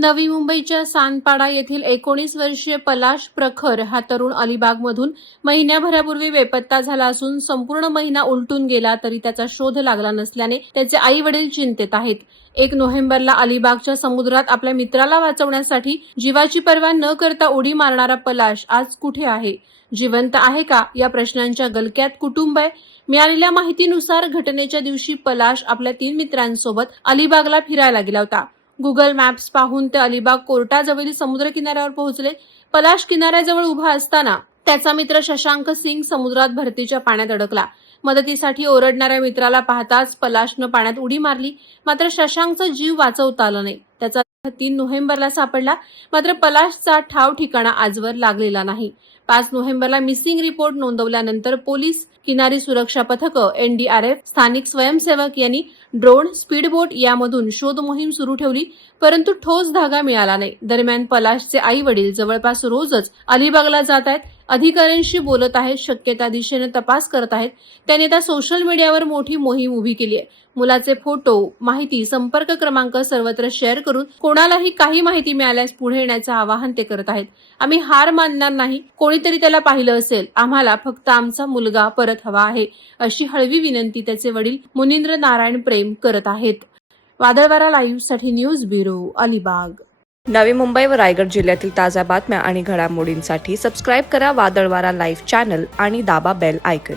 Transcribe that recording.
नवी मुंबईच्या सानपाडा येथील 19 वर्षीय पलाश प्रखर हा तरुण अलिबागमधून महिन्याभरापूर्वी बेपत्ता झाला असून संपूर्ण महिना उलटून गेला तरी त्याचा शोध लागला नसल्याने त्याचे आई वडील चिंतेत आहेत. 1 नोव्हेंबरला अलिबागच्या समुद्रात आपल्या मित्राला वाचवण्यासाठी जीवाची पर्वा न करता उडी मारणारा पलाश आज कुठे आहे? जिवंत आहे का? या प्रश्नांच्या गलक्यात कुटुंब आहे. मिळालेल्या माहितीनुसार घटनेच्या दिवशी पलाश आपल्या 3 मित्रांसोबत अलिबागला फिरायला गेला होता. गुगल मॅप्स पाहून ते अलिबाग कोर्टाजवळील समुद्र किनाऱ्यावर पोहोचले. पलाश किनाऱ्याजवळ उभा असताना त्याचा मित्र शशांक सिंग समुद्रात भरतीच्या पाण्यात अडकला. मदतीसाठी ओरडणाऱ्या मित्राला पाहताच पलाशनं पाण्यात उडी मारली. मात्र शशांकचा जीव वाचवता आला नाही. त्याचा 3 नोव्हेंबरला सापडला. मात्र पलाशचा ठाव ठिकाणा आजवर लागलेला नाही. 5 नोव्हेंबरला मिसिंग रिपोर्ट नोंदवल्यानंतर पोलीस, किनारी सुरक्षा पथकं, एनडीआरएफ, स्थानिक स्वयंसेवक यांनी ड्रोन, स्पीडबोट यामधून शोध मोहीम सुरू ठेवली, परंतु ठोस धागा मिळाला नाही. दरम्यान पलाशचे आई वडील जवळपास रोजच अलिबागला जात आहेत, अधिकाऱ्यांशी बोलत आहेत, शक्यता दिशेने तपास करत आहेत. त्यांनी आता सोशल मीडियावर मोठी मोहीम उभी केली आहे. मुलाचे फोटो, माहिती, संपर्क क्रमांक सर्वत्र शेअर करून कोणालाही काही माहिती मिळाल्यास पुढे येण्याचं आवाहन ते करत आहेत. आम्ही हार मानणार नाही. कोणीतरी त्याला पाहिलं असेल. आम्हाला फक्त आमचा मुलगा परत हवा आहे, अशी हळवी विनंती त्याचे वडील मुनींद्र नारायण प्रेम करत आहेत. वादळवारा लाईव्हसाठी न्यूज ब्युरो, अलिबाग. नवी मुंबई व रायगड जिल्ह्यातील ताज्या बातम्या आणि घडामोडींसाठी सबस्क्राईब करा वादळवारा लाईव्ह चॅनल आणि दाबा बेल आयकॉन.